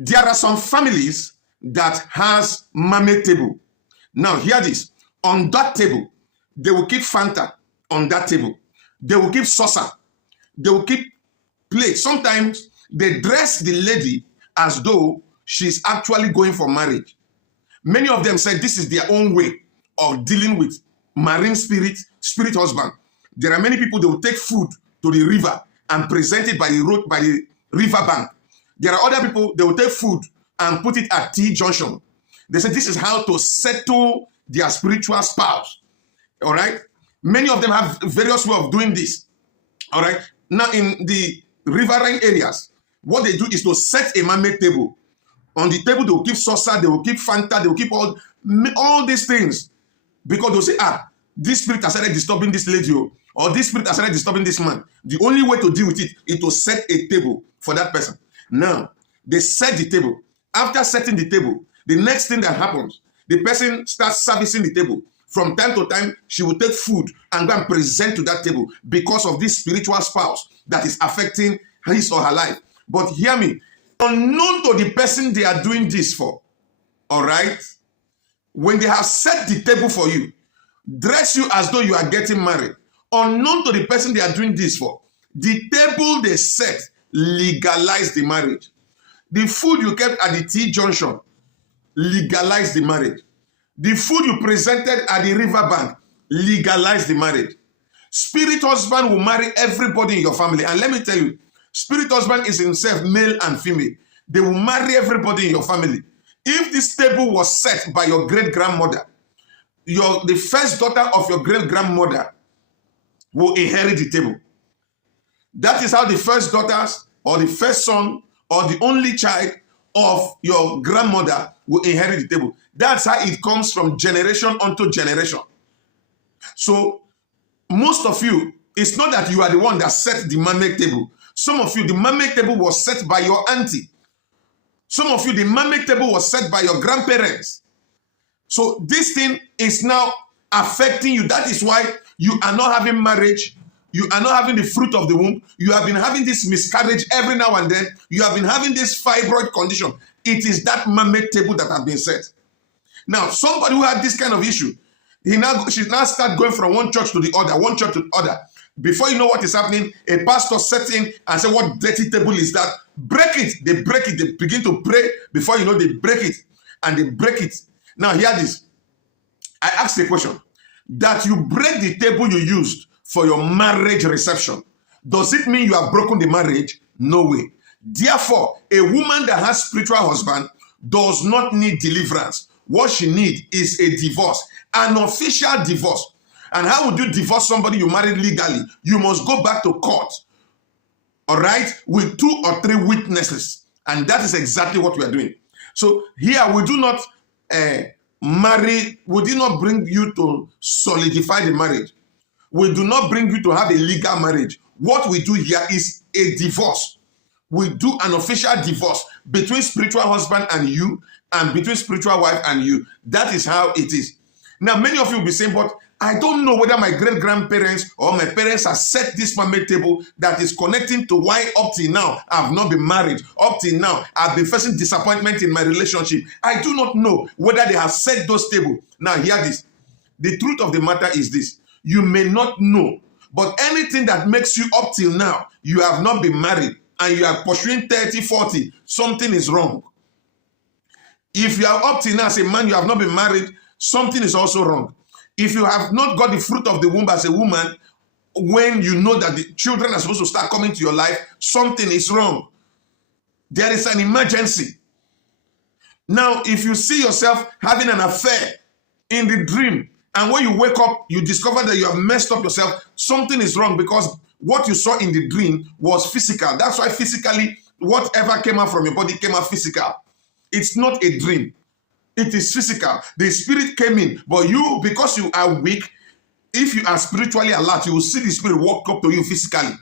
There are some families that has marmite table. Now hear this. On that table, they will keep Fanta on that table. They will keep saucer. They will keep plate. Sometimes they dress the lady as though she's actually going for marriage. Many of them said this is their own way of dealing with marine spirit husband. There are many people, they will take food to the river and present it by the road, by the river bank. There are other people, they will take food and put it at T junction. They say this is how to settle their spiritual spouse. All right. Many of them have various ways of doing this. All right. Now in the riverine areas, what they do is to set a marmite table. On the table, they will keep saucer, they will keep Fanta, they will keep all these things. Because they'll say, this spirit has started disturbing this lady, or this spirit has started disturbing this man. The only way to deal with it is to set a table for that person. Now, they set the table. After setting the table, the next thing that happens, the person starts servicing the table. From time to time, she will take food and go and present to that table because of this spiritual spouse that is affecting his or her life. But hear me, unknown to the person they are doing this for, all right? When they have set the table for you, dress you as though you are getting married, unknown to the person they are doing this for, the table they set legalize the marriage. The food you kept at the T junction legalize the marriage. The food you presented at the riverbank legalize the marriage. Spirit husband will marry everybody in your family. And let me tell you, spirit husband is himself male and female. They will marry everybody in your family. If this table was set by your great-grandmother, the first daughter of your great-grandmother will inherit the table. That is how the first daughters or the first son or the only child of your grandmother will inherit the table. That's how it comes from generation unto generation. So most of you, it's not that you are the one that set the marmite table. Some of you, the marmite table was set by your auntie. Some of you, the marmite table was set by your grandparents. So this thing is now affecting you. That is why you are not having marriage. You are not having the fruit of the womb. You have been having this miscarriage every now and then. You have been having this fibroid condition. It is that marmite table that has been set. Now, somebody who had this kind of issue, she now start going from one church to the other, one church to the other. Before you know what is happening, a pastor sets in and says, what dirty table is that? Break it. They break it. They begin to pray. Before you know, they break it. And they break it. Now, hear this. I asked a question. That you break the table you used for your marriage reception, does it mean you have broken the marriage? No way. Therefore, a woman that has spiritual husband does not need deliverance. What she needs is a divorce, an official divorce. And how would you divorce somebody you married legally? You must go back to court, all right, with 2 or 3 witnesses. And that is exactly what we are doing. So here we do not we do not bring you to solidify the marriage. We do not bring you to have a legal marriage. What we do here is a divorce. We do an official divorce between spiritual husband and you, and between spiritual wife and you. That is how it is. Now, many of you will be saying, but I don't know whether my great-grandparents or my parents have set this marmite table that is connecting to why up till now I have not been married. Up till now, I've been facing disappointment in my relationship. I do not know whether they have set those tables. Now, hear this. The truth of the matter is this. You may not know, but anything that makes you up till now, you have not been married, and you are pursuing 30, 40, something is wrong. If you are up till now as a man, you have not been married, something is also wrong. If you have not got the fruit of the womb as a woman, when you know that the children are supposed to start coming to your life, something is wrong. There is an emergency. Now, if you see yourself having an affair in the dream, and when you wake up, you discover that you have messed up yourself, something is wrong, because what you saw in the dream was physical. That's why physically, whatever came out from your body came out physical. It's not a dream. It is physical. The spirit came in, but you, because you are weak, if you are spiritually alert, you will see the spirit walk up to you physically.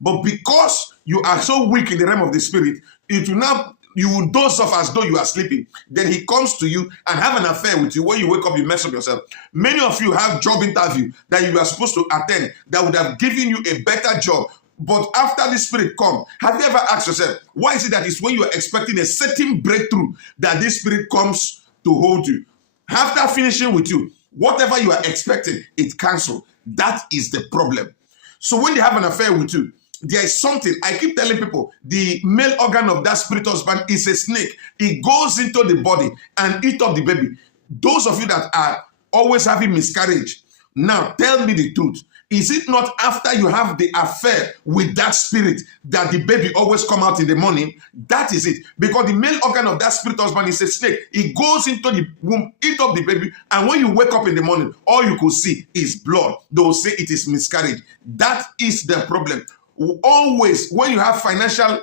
But because you are so weak in the realm of the spirit, it will now, you will doze off as though you are sleeping. Then he comes to you and have an affair with you. When you wake up, you mess up yourself. Many of you have job interview that you are supposed to attend that would have given you a better job. But after the spirit come, have you ever asked yourself, why is it that it's when you are expecting a certain breakthrough that this spirit comes to hold you? After finishing with you, whatever you are expecting, it cancels. That is the problem. So when they have an affair with you, there is something. I keep telling people, the male organ of that spirit husband is a snake. It goes into the body and eat up the baby. Those of you that are always having miscarriage, now tell me the truth. Is it not after you have the affair with that spirit that the baby always come out in the morning? That is it. Because the male organ of that spirit husband is a snake. It goes into the womb, eat up the baby, and when you wake up in the morning, all you could see is blood. They will say it is miscarriage. That is the problem. Always, when you have financial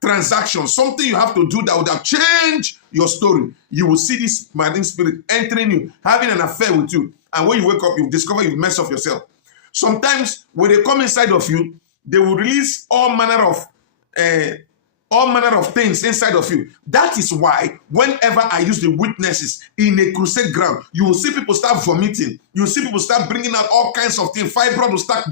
transactions, something you have to do that would have changed your story, you will see this marine spirit entering you, having an affair with you. And when you wake up, you discover you mess up yourself. Sometimes when they come inside of you, they will release all manner of things inside of you. That is why whenever I use the witnesses in a crusade ground, you will see people start vomiting. You will see people start bringing out all kinds of things. Fibroid will start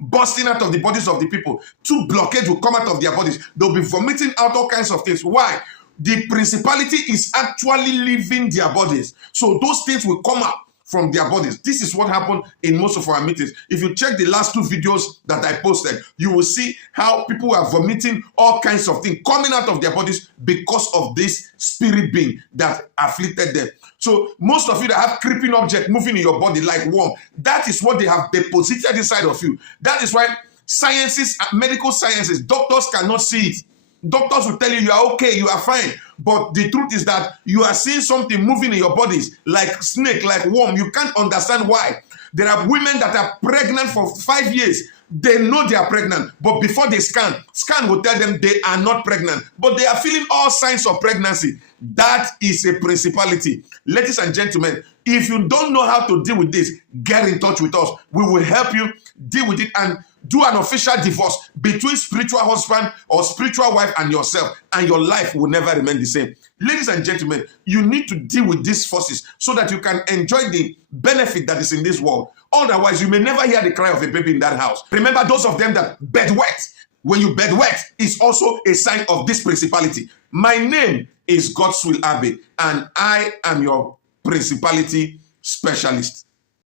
bursting out of the bodies of the people. Two blockades will come out of their bodies. They'll be vomiting out all kinds of things. Why? The principality is actually leaving their bodies. So those things will come out from their bodies. This is what happened in most of our meetings. If you check the last two videos that I posted, you will see how people are vomiting all kinds of things coming out of their bodies because of this spirit being that afflicted them. So most of you that have creeping object moving in your body like worm, that is what they have deposited inside of you. That is why sciences, medical sciences, doctors cannot see it. Doctors will tell you are okay, you are fine. But the truth is that you are seeing something moving in your bodies like snake, like worm. You can't understand why. There are women that are pregnant for 5 years. They know they are pregnant, but before they scan will tell them they are not pregnant, but they are feeling all signs of pregnancy. That is a principality. Ladies and gentlemen, if you don't know how to deal with this, get in touch with us. We will help you deal with it and do an official divorce between spiritual husband or spiritual wife and yourself, and your life will never remain the same. Ladies and gentlemen, you need to deal with these forces so that you can enjoy the benefit that is in this world. Otherwise, you may never hear the cry of a baby in that house. Remember those of them that bed wet. When you bed wet, is also a sign of this principality. My name is Godswill Abbey, and I am your principality specialist.